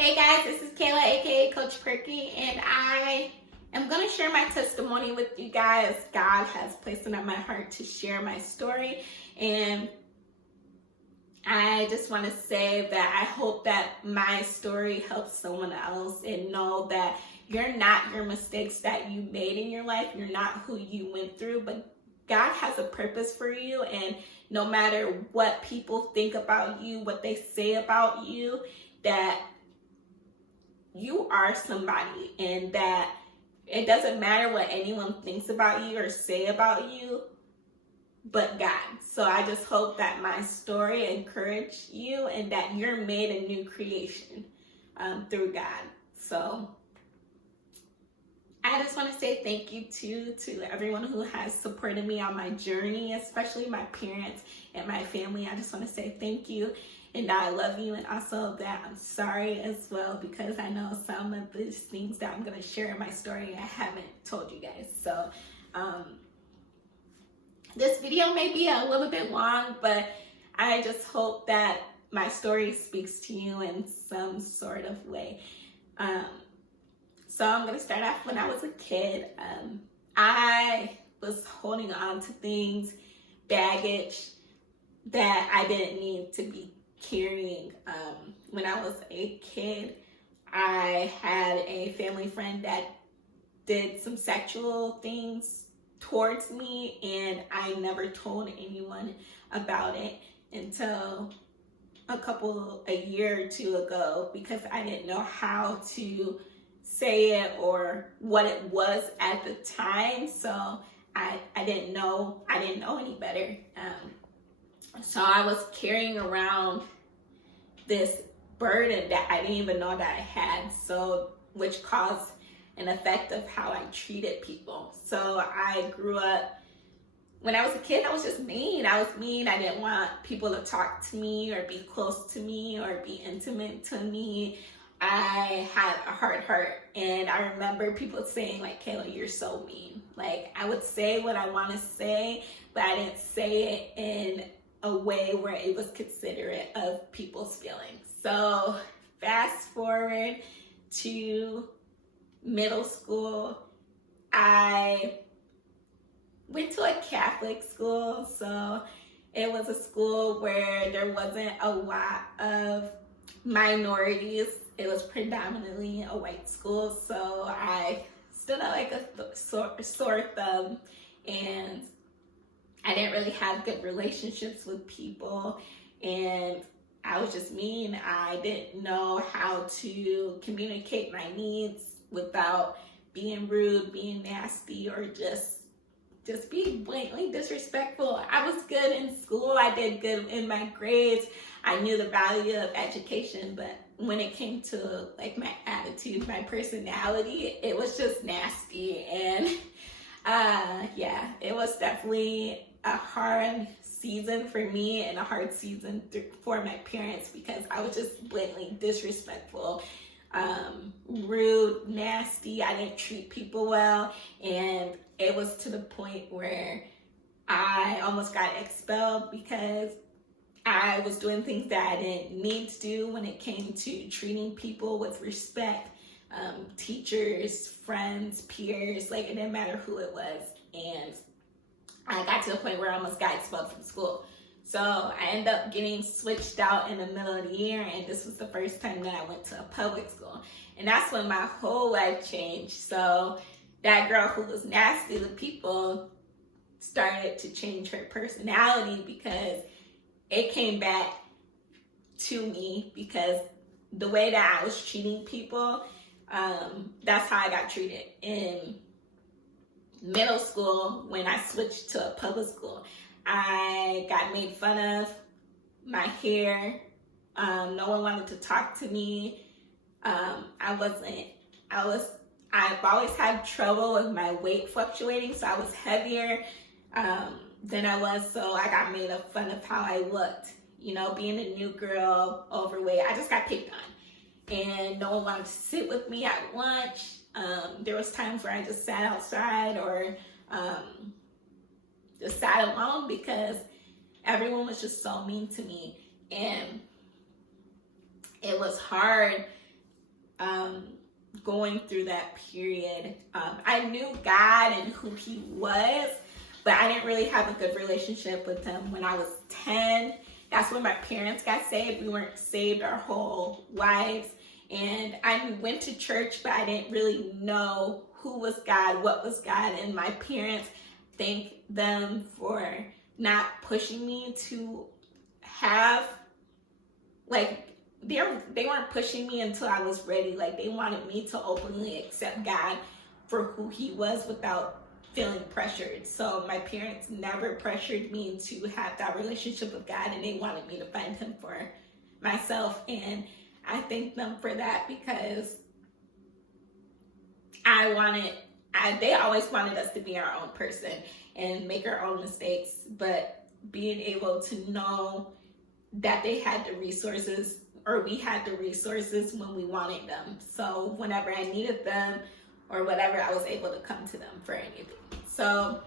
Hey guys, this is Kayla, aka Coach Perky, and I am going to share my testimony with you guys. God has placed it on my heart to share my story, and I just want to say that I hope that my story helps someone else and know that you're not your mistakes that you made in your life. You're not who you went through, but God has a purpose for you, and no matter what people think about you, what they say about you, that you are somebody, and that it doesn't matter what anyone thinks about you or say about you but God. So I just hope that my story encouraged you and that you're made a new creation through God. So I just want to say thank you to everyone who has supported me on my journey, especially my parents and my family. I just want to say thank you, and that I love you, and also that I'm sorry as well, because I know some of these things that I'm going to share in my story I haven't told you guys. So this video may be a little bit long, but I just hope that my story speaks to you in some sort of way. So I'm going to start off when I was a kid. I was holding on to things, baggage that I didn't need to be carrying. When I was a kid, I had a family friend that did some sexual things towards me, and I never told anyone about it until a year or two ago, because I didn't know how to say it or what it was at the time. So I didn't know any better. So I was carrying around this burden that I didn't even know that I had, so which caused an effect of how I treated people. So I grew up, when I was a kid, I was just mean. I was mean. I didn't want people to talk to me or be close to me or be intimate to me. I had a hard heart, and I remember people saying, like, Kayla, you're so mean. Like, I would say what I want to say, but I didn't say it in a way where it was considerate of people's feelings. So fast forward to middle school, I went to a Catholic school. So it was a school where there wasn't a lot of minorities. It was predominantly a white school. So I stood out like a sore thumb, and I didn't really have good relationships with people, and I was just mean. I didn't know how to communicate my needs without being rude, being nasty, or just being blatantly disrespectful. I was good in school. I did good in my grades. I knew the value of education, but when it came to like my attitude, my personality, it was just nasty. And yeah, it was definitely a hard season for me and a hard season for my parents, because I was just blatantly disrespectful, rude, nasty. I didn't treat people well, and it was to the point where I almost got expelled because I was doing things that I didn't need to do when it came to treating people with respect. Teachers, friends, peers, like it didn't matter who it was. And I got to the point where I almost got expelled from school. So I ended up getting switched out in the middle of the year, and this was the first time that I went to a public school. And that's when my whole life changed. So that girl who was nasty to people started to change her personality, because it came back to me, because the way that I was treating people, that's how I got treated in middle school. When I switched to a public school, I got made fun of, my hair, no one wanted to talk to me. I've always had trouble with my weight fluctuating, so I was heavier than I was, so I got made fun of how I looked. You know, being a new girl, overweight, I just got picked on, and no one wanted to sit with me at lunch. There was times where I just sat outside, or just sat alone, because everyone was just so mean to me, and it was hard going through that period. I knew God and who he was, but I didn't really have a good relationship with him. When I was 10, that's when my parents got saved. We weren't saved our whole lives. And I went to church, but I didn't really know who was God, what was God. And my parents, thank them for not pushing me to have, like, they weren't pushing me until I was ready. Like, they wanted me to openly accept God for who he was without feeling pressured. So my parents never pressured me to have that relationship with God, and they wanted me to find him for myself. And I thank them for that, because they always wanted us to be our own person and make our own mistakes, but being able to know that they had the resources, or we had the resources when we wanted them. So whenever I needed them or whatever, I was able to come to them for anything. So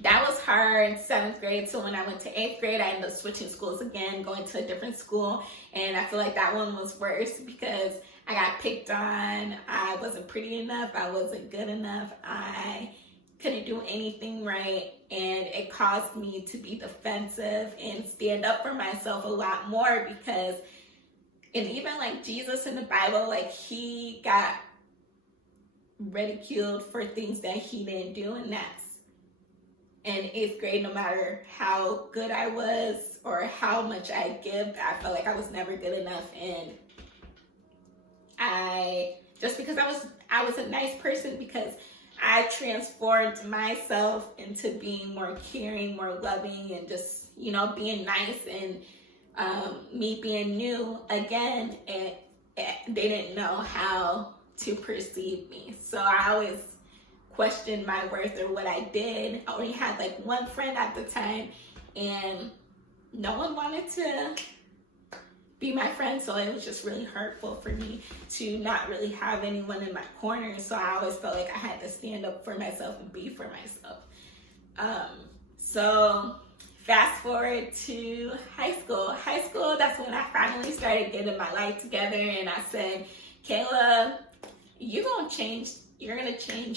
that was hard, 7th grade. So when I went to 8th grade, I ended up switching schools again, going to a different school. And I feel like that one was worse because I got picked on. I wasn't pretty enough. I wasn't good enough. I couldn't do anything right. And it caused me to be defensive and stand up for myself a lot more, because, and even like Jesus in the Bible, like, he got ridiculed for things that he didn't do. And that's in 8th grade, no matter how good I was or how much I give, I felt like I was never good enough. And just because I was a nice person, because I transformed myself into being more caring, more loving, and just, being nice, and me being new again, and they didn't know how to perceive me. So I always questioned my worth or what I did. I only had like one friend at the time, and no one wanted to be my friend. So it was just really hurtful for me to not really have anyone in my corner. So I always felt like I had to stand up for myself and be for myself. So fast forward to high school. High school, that's when I finally started getting my life together, and I said, Kayla, you're gonna change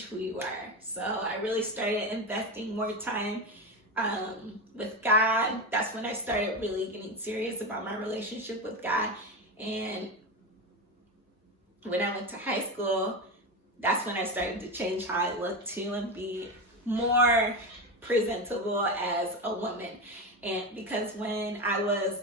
who you are. So I really started investing more time with God. That's when I started really getting serious about my relationship with God. And when I went to high school, that's when I started to change how I look too, and be more presentable as a woman. And because when I was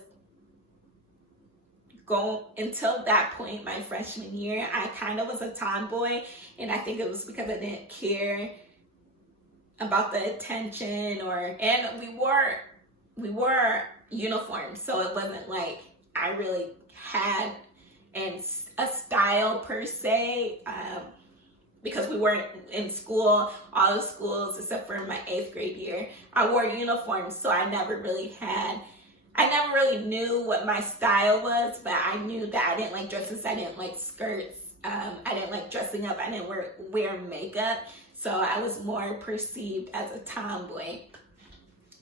until that point, my freshman year, I kind of was a tomboy, and I think it was because I didn't care about the attention, and we wore uniforms, so it wasn't like I really had a style per se, because we weren't in school. All the schools except for my 8th grade year, I wore uniforms, so I never really knew what my style was, but I knew that I didn't like dresses, I didn't like skirts, I didn't like dressing up, I didn't wear makeup, so I was more perceived as a tomboy.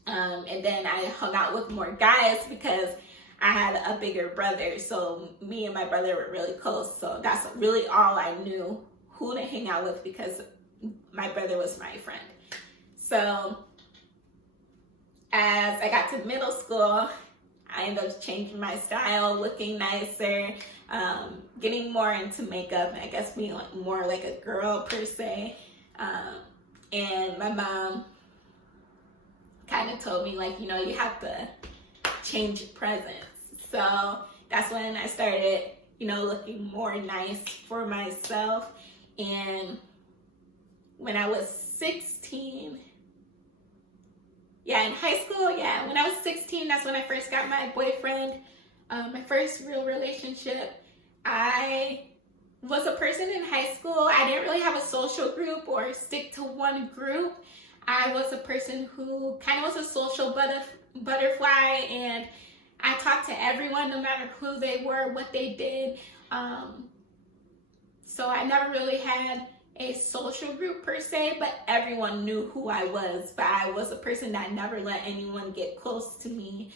And then I hung out with more guys because I had a bigger brother, so me and my brother were really close, so that's really all I knew, who to hang out with, because my brother was my friend. So as I got to middle school, I ended up changing my style, looking nicer, getting more into makeup, and I guess being more like a girl per se. And my mom kind of told me, like, you have to change your presence. So that's when I started, looking more nice for myself. And when I was 16, in high school, when I was 16, that's when I first got my boyfriend, my first real relationship. I was a person in high school. I didn't really have a social group or stick to one group. I was a person who kind of was a social butterfly, and I talked to everyone, no matter who they were, what they did. So I never really had a social group per se, but everyone knew who I was. But I was a person that never let anyone get close to me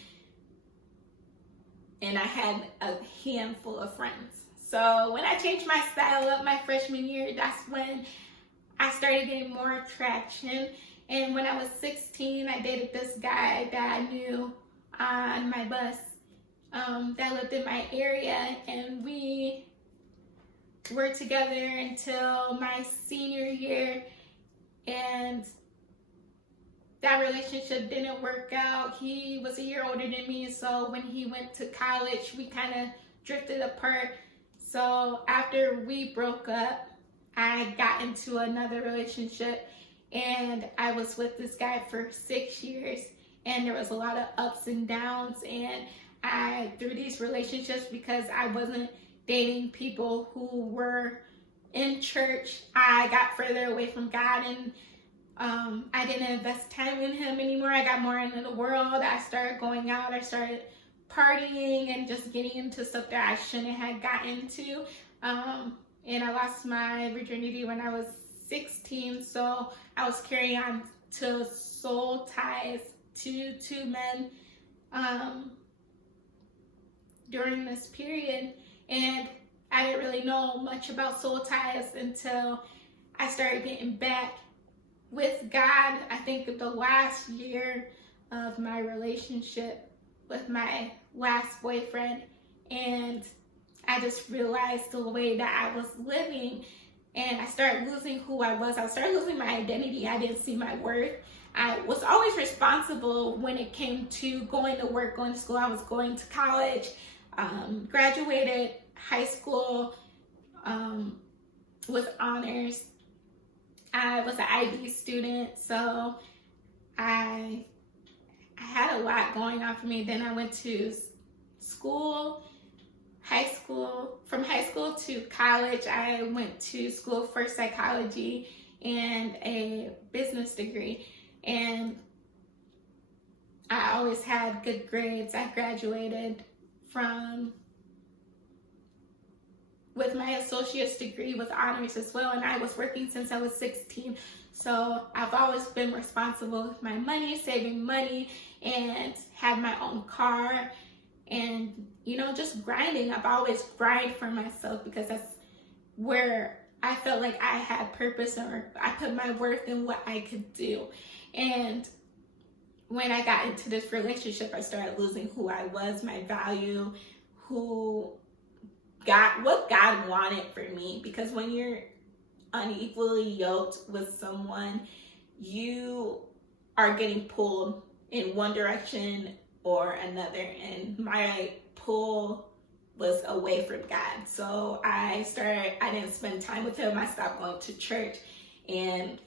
and I had a handful of friends. So when I changed my style up my freshman year, that's when I started getting more traction. And when I was 16, I dated this guy that I knew on my bus that lived in my area, and we were together until my senior year, and that relationship didn't work out. He was a year older than me, so when he went to college, we kind of drifted apart. So after we broke up, I got into another relationship, and I was with this guy for 6 years, and there was a lot of ups and downs, and through these relationships, because I wasn't dating people who were in church, I got further away from God, and I didn't invest time in him anymore. I got more into the world. I started going out. I started partying and just getting into stuff that I shouldn't have gotten into. And I lost my virginity when I was 16, so I was carrying on to soul ties to two men during this period, and I didn't really know much about soul ties until I started getting back with God. I think the last year of my relationship with my last boyfriend, and I just realized the way that I was living, and I started losing who I was. I started losing my identity. I didn't see my worth. I was always responsible when it came to going to work, going to school. I was going to college, graduated high school with honors. I was an IB student, so I had a lot going on for me. Then I went to school, from high school to college. I went to school for psychology and a business degree, and I always had good grades. I graduated with my associate's degree with honors as well, and I was working since I was 16. So I've always been responsible with my money, saving money, and had my own car, and just grinding. I've always grinded for myself because that's where I felt like I had purpose, or I put my worth in what I could do. And when I got into this relationship, I started losing who I was, my value, what God wanted for me. Because when you're unequally yoked with someone, you are getting pulled in one direction or another, and my pull was away from God. So I didn't spend time with him. I stopped going to church, and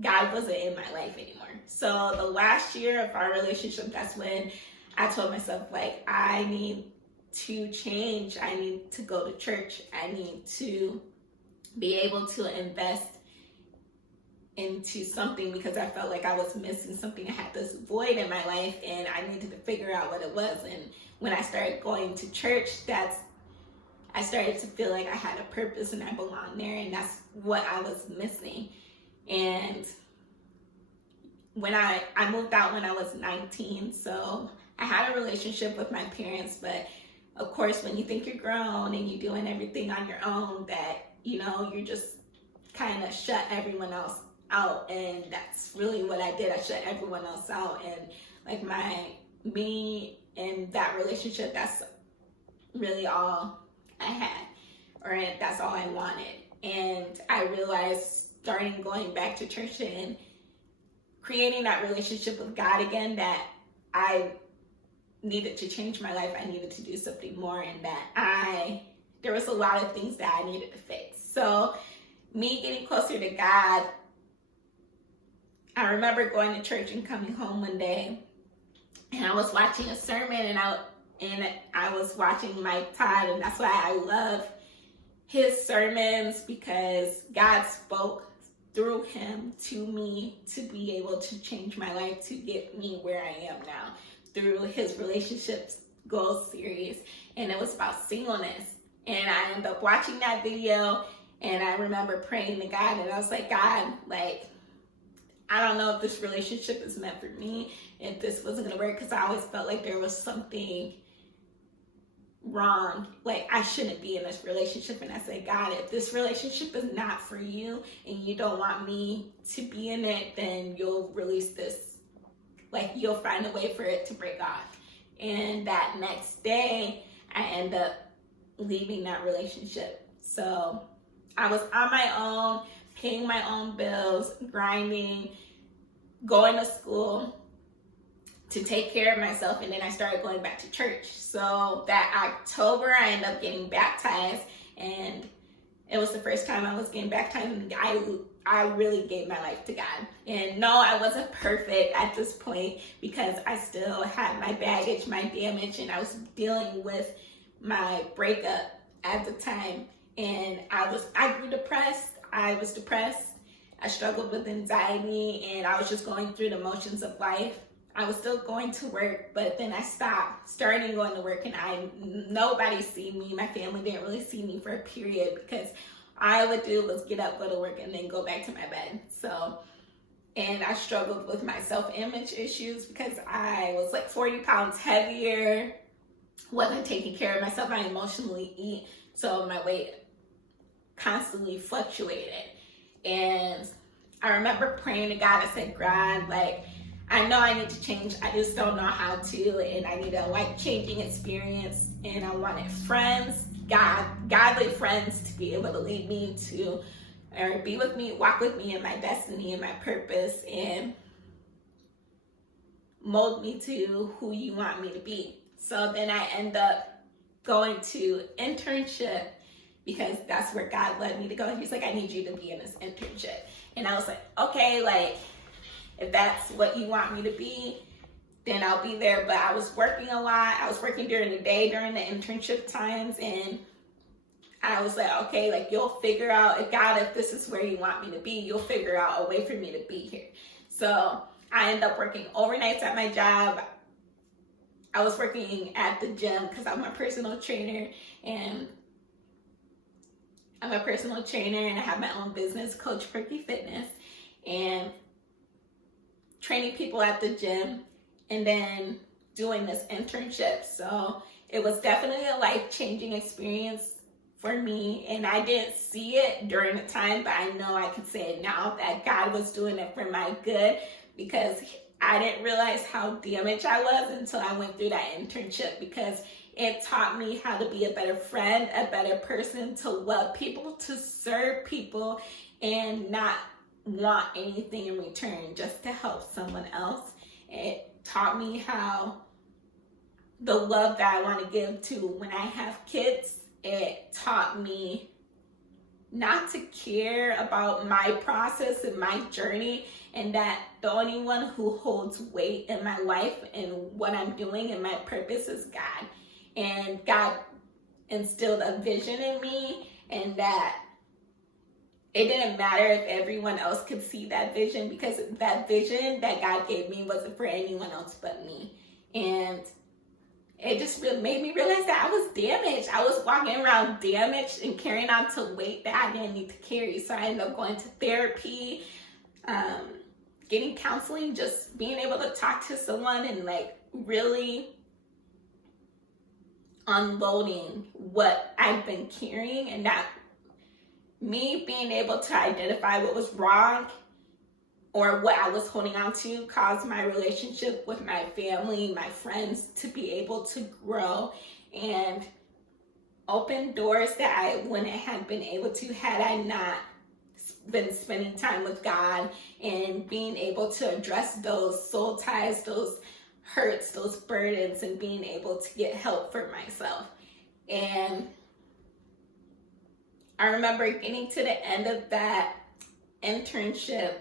God wasn't in my life anymore. So the last year of our relationship, that's when I told myself, I need to change. I need to go to church. I need to be able to invest into something, because I felt like I was missing something. I had this void in my life, and I needed to figure out what it was. And when I started going to church, I started to feel like I had a purpose and I belonged there, and that's what I was missing. And when I moved out when I was 19, so I had a relationship with my parents, but of course, when you think you're grown and you're doing everything on your own, that, you're just kind of shut everyone else out. And that's really what I did. I shut everyone else out. And me and that relationship, that's really all I had, or that's all I wanted. And I realized, starting going back to church and creating that relationship with God again, that I needed to change my life. I needed to do something more, and that there was a lot of things that I needed to fix. So me getting closer to God, I remember going to church and coming home one day, and I was watching a sermon, and I was watching Mike Todd, and that's why I love his sermons, because God spoke through him to me to be able to change my life, to get me where I am now, through his relationships goals series. And it was about singleness. And I ended up watching that video, and I remember praying to God, and I was like, God, I don't know if this relationship is meant for me, if this wasn't going to work, because I always felt like there was something wrong, like I shouldn't be in this relationship. And I said, God, if this relationship is not for you and you don't want me to be in it, then you'll release this, like you'll find a way for it to break off. And that next day I end up leaving that relationship. So I was on my own, paying my own bills, grinding, going to school to take care of myself, and then I started going back to church. So that October, I ended up getting baptized, and it was the first time I was getting baptized, and I really gave my life to God. And no, I wasn't perfect at this point because I still had my baggage, my damage, and I was dealing with my breakup at the time. And I grew depressed. I was depressed. I struggled with anxiety, and I was just going through the motions of life. I was still going to work, but then I started going to work, and nobody see me. My family didn't really see me for a period because all I would do was get up, go to work, and then go back to my bed. So, and I struggled with my self-image issues because I was like 40 pounds heavier, wasn't taking care of myself. I emotionally eat, so my weight constantly fluctuated. And I remember praying to God. I said, God, like, I know I need to change. I just don't know how to, and I need a life-changing experience. And I wanted friends, godly friends, to be able to lead me to, or be with me, walk with me in my destiny and my purpose, and mold me to who you want me to be. So then I end up going to internship because that's where God led me to go. He's like, I need you to be in this internship. And I was like, okay, like, if that's what you want me to be, then I'll be there. But I was working a lot. I was working during the day during the internship times. And I was like, okay, like you'll figure out, if this is where you want me to be, you'll figure out a way for me to be here. So I ended up working overnights at my job. I was working at the gym because I'm a personal trainer, and I have my own business, Coach Perky Fitness, and training people at the gym, and then doing this internship. So it was definitely a life-changing experience for me, and I didn't see it during the time, but I know I can say it now that God was doing it for my good, because I didn't realize how damaged I was until I went through that internship, because it taught me how to be a better friend, a better person, to love people, to serve people, and not want anything in return, just to help someone else. It taught me how the love that I want to give to when I have kids. It taught me not to care about my process and my journey, and that the only one who holds weight in my life and what I'm doing and my purpose is God. And God instilled a vision in me, and that it didn't matter if everyone else could see that vision, because that vision that God gave me wasn't for anyone else but me. And it just really made me realize that I was damaged. I was walking around damaged and carrying on to weight that I didn't need to carry. So I ended up going to therapy, getting counseling, just being able to talk to someone and like really unloading what I've been carrying, and that me being able to identify what was wrong or what I was holding on to caused my relationship with my family, my friends, to be able to grow and open doors that I wouldn't have been able to had I not been spending time with God, and being able to address those soul ties, those hurts, those burdens, and being able to get help for myself. And I remember getting to the end of that internship,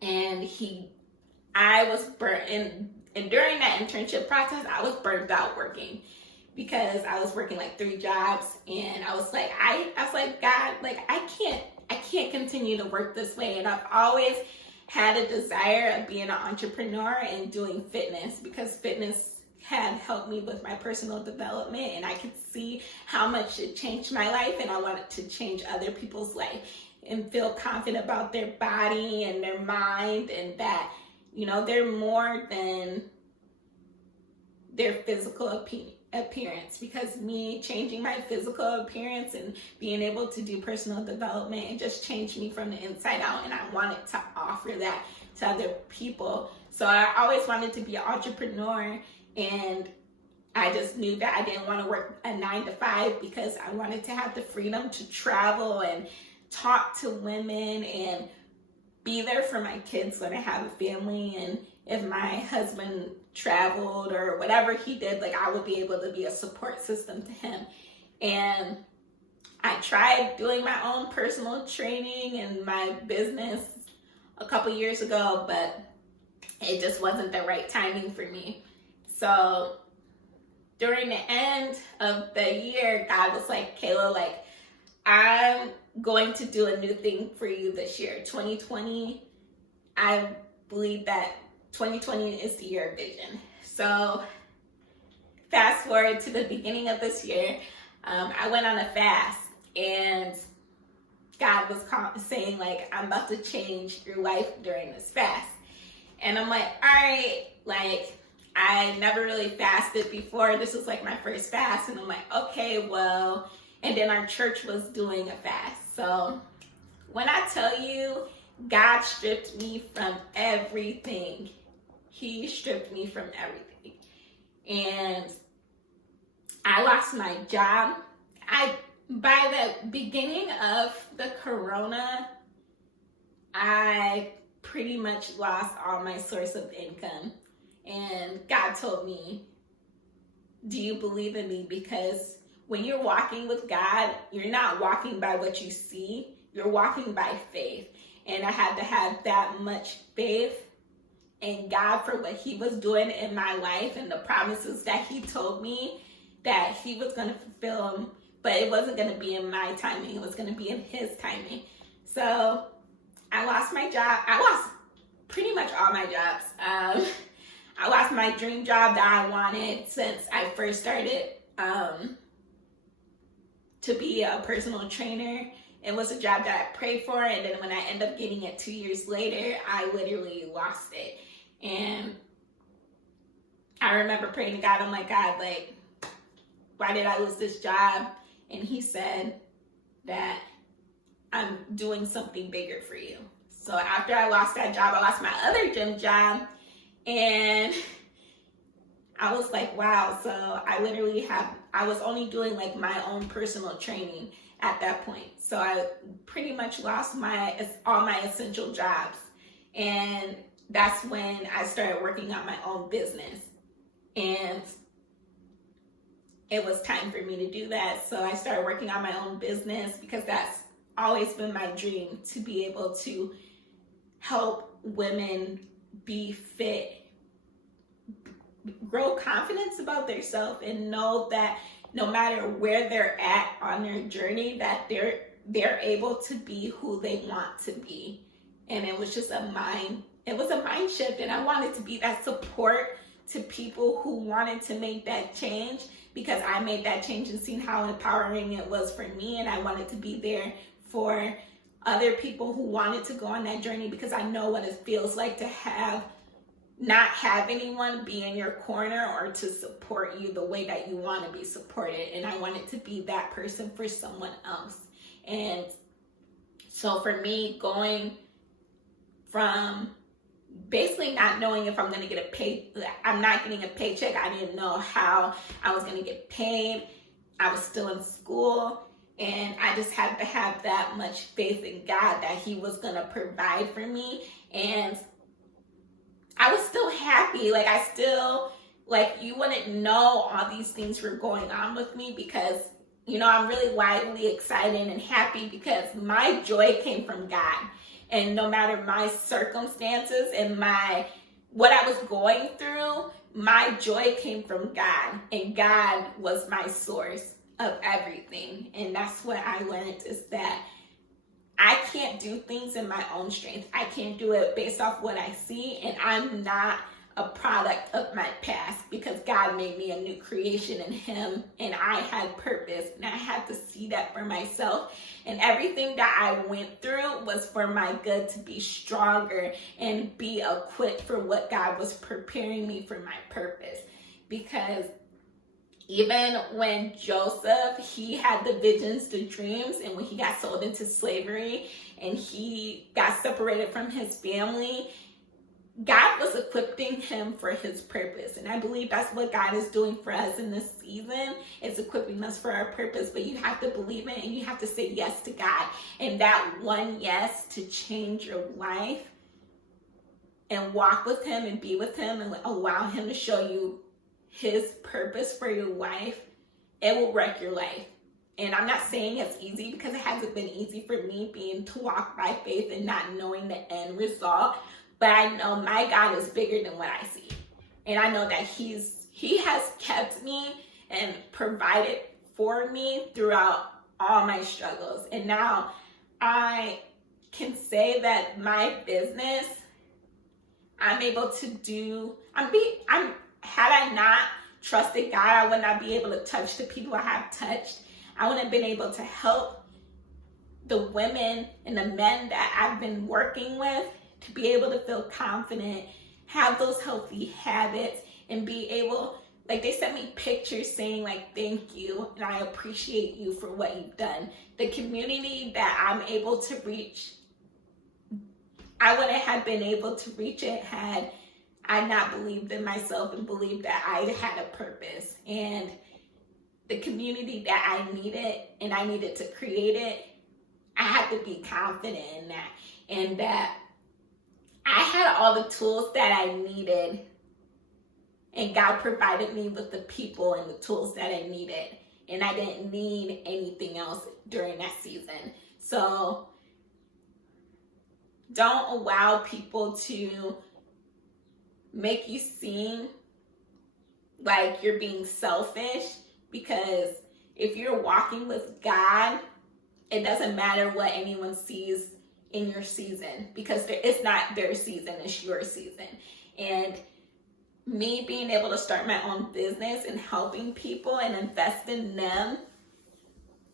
and I was burnt, and during that internship process, I was burnt out working, because I was working like 3 jobs, and I was like, God, like I can't continue to work this way. And I've always had a desire of being an entrepreneur and doing fitness, because fitness had helped me with my personal development, and I could see how much it changed my life, and I wanted to change other people's life. and feel confident about their body and their mind, and that, you know, they're more than their physical appearance. Because me changing my physical appearance and being able to do personal development, it just changed me from the inside out, and I wanted to offer that to other people. So I always wanted to be an entrepreneur, and I just knew that I didn't want to work a 9-to-5 because I wanted to have the freedom to travel and talk to women and be there for my kids when I have a family. And if my husband traveled or whatever he did, like, I would be able to be a support system to him. And I tried doing my own personal training and my business a couple years ago, but it just wasn't the right timing for me. So during the end of the year, God was like, Kayla, like, I'm going to do a new thing for you this year. 2020, I believe that 2020 is the year of vision. So fast forward to the beginning of this year, I went on a fast, and God was saying, like, I'm about to change your life during this fast. And I'm like, all right, like, I never really fasted before. This was like my first fast. And I'm like, okay, well, and then our church was doing a fast. So when I tell you, God stripped me from everything. He stripped me from everything. And I lost my job. By the beginning of the corona, I pretty much lost all my source of income. And God told me, do you believe in me? Because when you're walking with God, you're not walking by what you see, you're walking by faith. And I had to have that much faith in God for what he was doing in my life and the promises that he told me that he was going to fulfill them. But it wasn't going to be in my timing, it was going to be in his timing. So I lost my job. I lost pretty much all my jobs. I lost my dream job that I wanted since I first started to be a personal trainer. It was a job that I prayed for, and then when I ended up getting it 2 years later, I literally lost it. And I remember praying to God. I'm like, God, like, why did I lose this job? And he said that I'm doing something bigger for you. So after I lost that job, I lost my other gym job. And I was like, wow. So I was only doing like my own personal training at that point. So I pretty much lost all my essential jobs. And that's when I started working on my own business. And it was time for me to do that. So I started working on my own business because that's always been my dream, to be able to help women be fit, grow confidence about themselves, and know that no matter where they're at on their journey, that they're able to be who they want to be. And it was just a mind shift, and I wanted to be that support to people who wanted to make that change, because I made that change and seen how empowering it was for me, and I wanted to be there for other people who wanted to go on that journey, because I know what it feels like to not have anyone be in your corner or to support you the way that you want to be supported. And I wanted to be that person for someone else. And so for me, going from basically not knowing if I'm going to get I'm not getting a paycheck. I didn't know how I was going to get paid. I was still in school. And I just had to have that much faith in God that he was going to provide for me. And I was still happy. Like, you wouldn't know all these things were going on with me, because, you know, I'm really wildly excited and happy because my joy came from God. And no matter my circumstances and what I was going through, my joy came from God. And God was my source of everything. And that's what I learned, is that I can't do things in my own strength. I can't do it based off what I see, and I'm not a product of my past, because God made me a new creation in him, and I had purpose, and I had to see that for myself. And everything that I went through was for my good, to be stronger and be equipped for what God was preparing me for my purpose. Because even when Joseph, he had the visions, the dreams, and when he got sold into slavery and he got separated from his family, God was equipping him for his purpose. And I believe that's what God is doing for us in this season. It's equipping us for our purpose, but you have to believe it and you have to say yes to God. And that one yes to change your life and walk with him and be with him and allow him to show you his purpose for your life, it will wreck your life. And I'm not saying it's easy, because it hasn't been easy for me being to walk by faith and not knowing the end result. But I know my God is bigger than what I see. And I know that he has kept me and provided for me throughout all my struggles. And now I can say that my business, I'm able to do, had I not trusted God, I would not be able to touch the people I have touched. I wouldn't have been able to help the women and the men that I've been working with to be able to feel confident, have those healthy habits, and be able, like, they sent me pictures saying, like, thank you, and I appreciate you for what you've done. The community that I'm able to reach, I wouldn't have been able to reach it had I not believed in myself and believed that I had a purpose. And the community that I needed, and I needed to create it, I had to be confident in that. And that I had all the tools that I needed, and God provided me with the people and the tools that I needed. And I didn't need anything else during that season. So don't allow people to make you seem like you're being selfish, because if you're walking with God, it doesn't matter what anyone sees in your season, because it's not their season, it's your season. And me being able to start my own business and helping people and invest in them,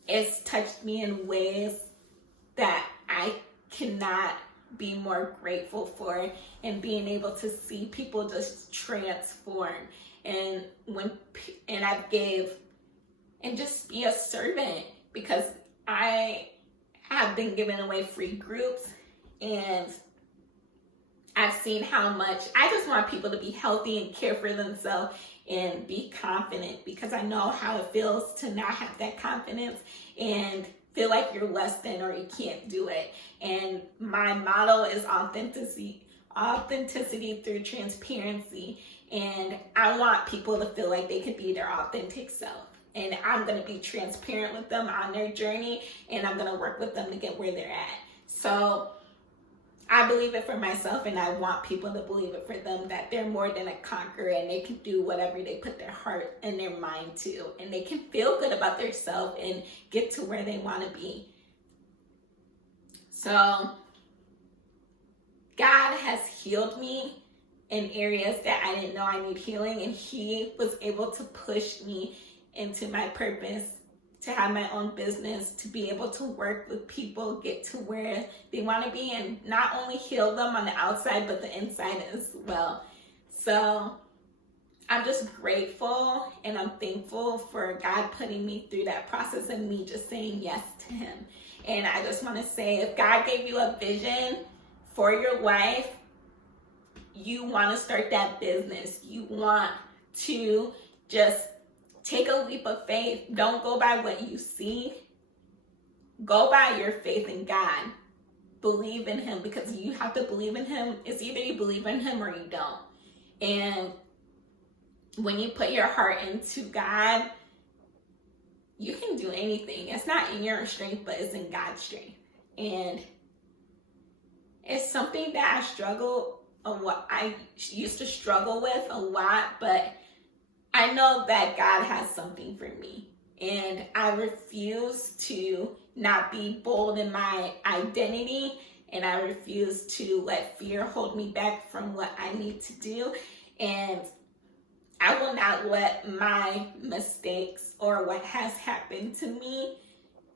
it's touched me in ways that I cannot be more grateful for, and being able to see people just transform and just be a servant, because I have been giving away free groups, and I've seen how much I just want people to be healthy and care for themselves and be confident, because I know how it feels to not have that confidence and feel like you're less than or you can't do it. And my motto is authenticity through transparency. And I want people to feel like they can be their authentic self. And I'm going to be transparent with them on their journey, and I'm going to work with them to get where they're at. So I believe it for myself, and I want people to believe it for them, that they're more than a conqueror, and they can do whatever they put their heart and their mind to, and they can feel good about themselves and get to where they want to be. So God has healed me in areas that I didn't know I need healing, and he was able to push me into my purpose, to have my own business, to be able to work with people, get to where they want to be, and not only heal them on the outside, but the inside as well. So I'm just grateful, and I'm thankful for God putting me through that process and me just saying yes to him. And I just want to say, if God gave you a vision for your life, you want to start that business, you want to just take a leap of faith. Don't go by what you see. Go by your faith in God. Believe in him, because you have to believe in him. It's either you believe in him or you don't. And when you put your heart into God, you can do anything. It's not in your strength, but it's in God's strength. And it's something that I used to struggle with a lot, but I know that God has something for me, and I refuse to not be bold in my identity, and I refuse to let fear hold me back from what I need to do. And I will not let my mistakes or what has happened to me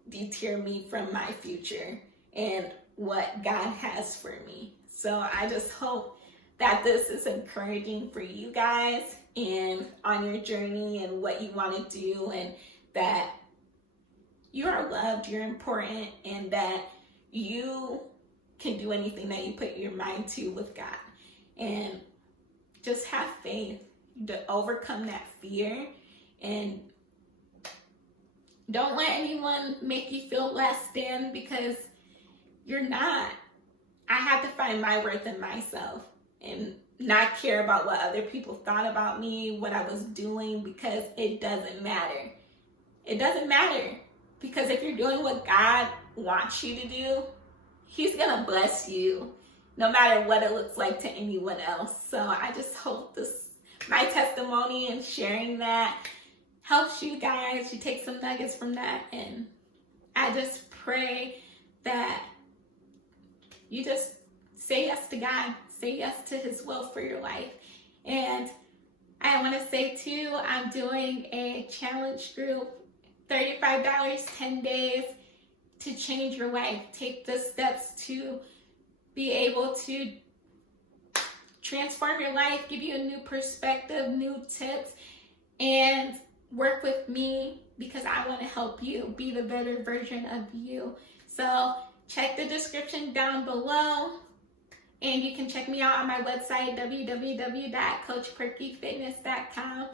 deter me from my future and what God has for me. So I just hope that this is encouraging for you guys and on your journey and what you want to do, and that you are loved, you're important, and that you can do anything that you put your mind to with God. And just have faith to overcome that fear, and don't let anyone make you feel less than, because you're not. I had to find my worth in myself and not care about what other people thought about me, what I was doing, because it doesn't matter. It doesn't matter, because if you're doing what God wants you to do, He's gonna bless you no matter what it looks like to anyone else. So I just hope my testimony and sharing that helps you guys. You take some nuggets from that, and I just pray that you just say yes to God, say yes to His will for your life. And I want to say too, I'm doing a challenge group, $35, 10 days to change your life. Take the steps to be able to transform your life, give you a new perspective, new tips, and work with me, because I want to help you be the better version of you. So check the description down below, and you can check me out on my website, www.coachquirkyfitness.com.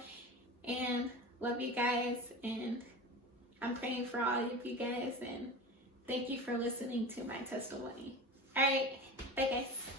And love you guys, and I'm praying for all of you guys, and thank you for listening to my testimony. All right, bye guys.